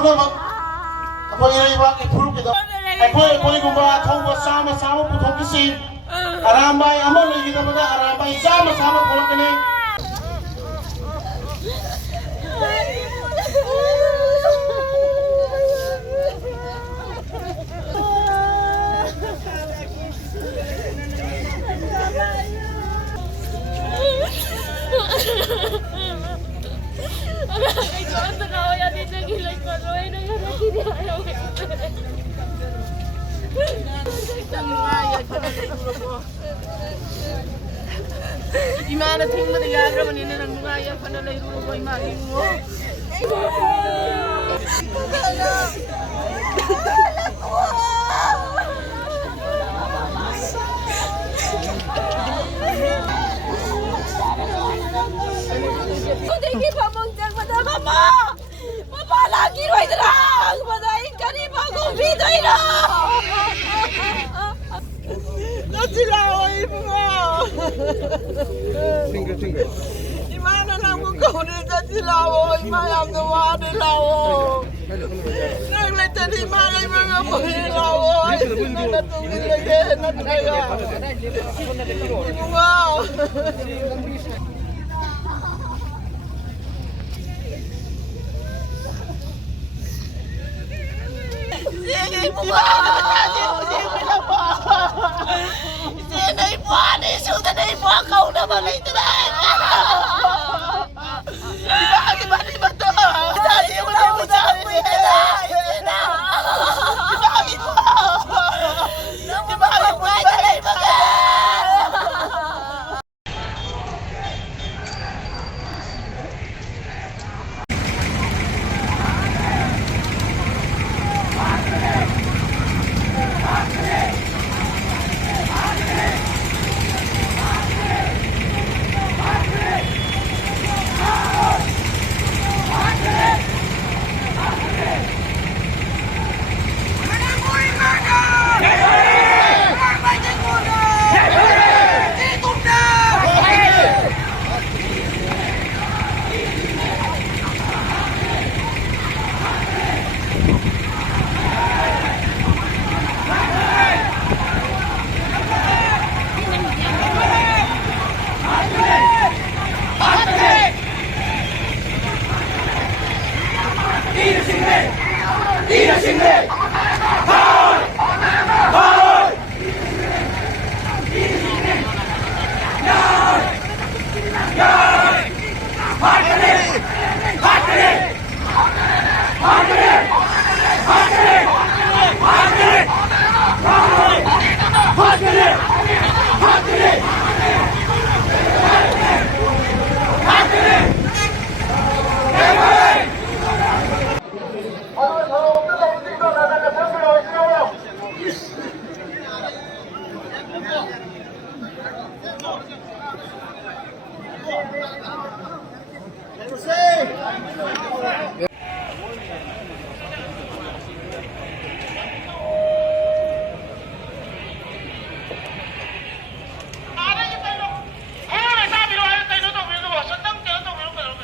ꯄꯨꯝꯅꯃꯛ ꯑꯩꯈꯣꯏ ꯏꯔꯩꯕꯥꯛ ꯏꯐꯨꯔꯨꯞꯀꯤꯗ ꯑꯩꯈꯣꯏꯒꯨꯝꯕ ꯑꯊꯧꯕ ꯆꯥꯝꯃ ꯄꯨꯊꯣꯛꯄꯁꯤ ꯑꯔꯥꯝꯕꯥꯏ ꯑꯃ ꯂꯩꯒꯗꯕꯗ ꯑꯔꯥꯝꯕꯥꯏ ꯆꯥꯝꯃ ꯊꯣꯛꯂꯛꯀꯅꯤ Imana tinggal di yagra menini nang bunga ya pada lagi dulu boy magi mo. Kau tinggi pamong jang pada mama. Mama lagi roy terang pada ikan ni bagus video ini. Nasilaway mo! Single. Imana lang mo ko ni nasilaway, mayang gawa nila o. Naglita ni malay mga pahilaway. Natungin lagi, nataya. Wow! Sige mo ba? Sige na ba? Sinay po, suda na po ako naman ito na. Di ba to? Dali mo na mo sa akin. Di ba mo? Di ba mo? Dali mo ka.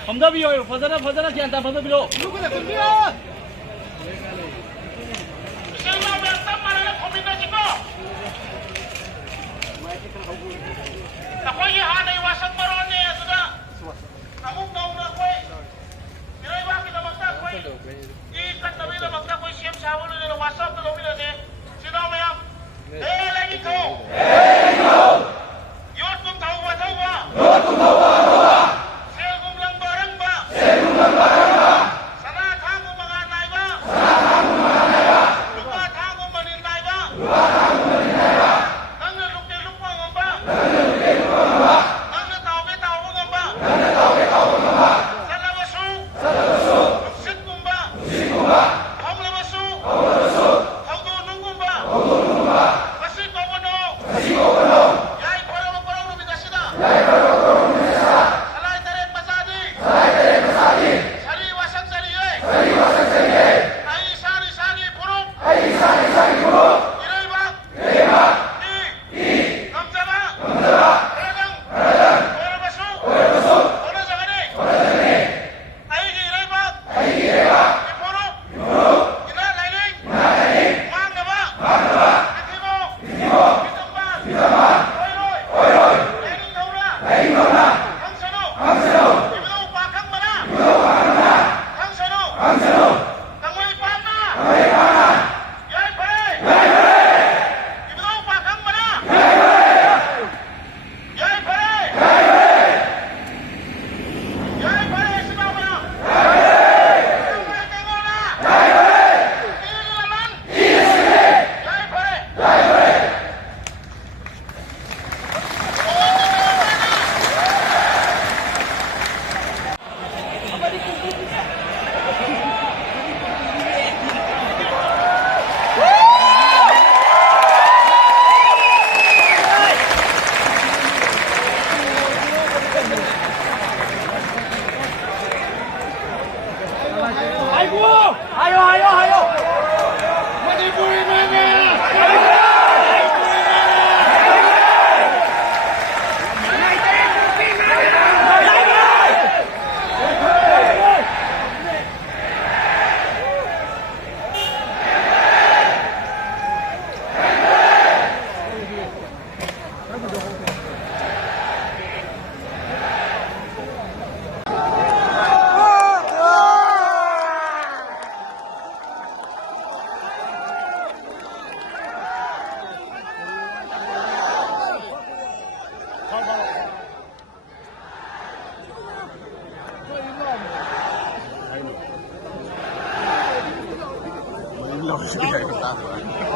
덤벼비요. 벗어나 그냥 다 벗어비로. Ako'y hanay wasang maroon niya, sudah. Akong daw na ako'y. Pero iba kita magta ako'y. Ikat na rin na magta ako'y siyam sa ulo nila wasap na daw nila niya. Sino ang mayam? Lagi ko! Yun kung tawa. Segum lang barang ba? Sanat hango mga anay ba? Lupat hango maninay ba? Nang nalukilupang ba? Nang natawag Lo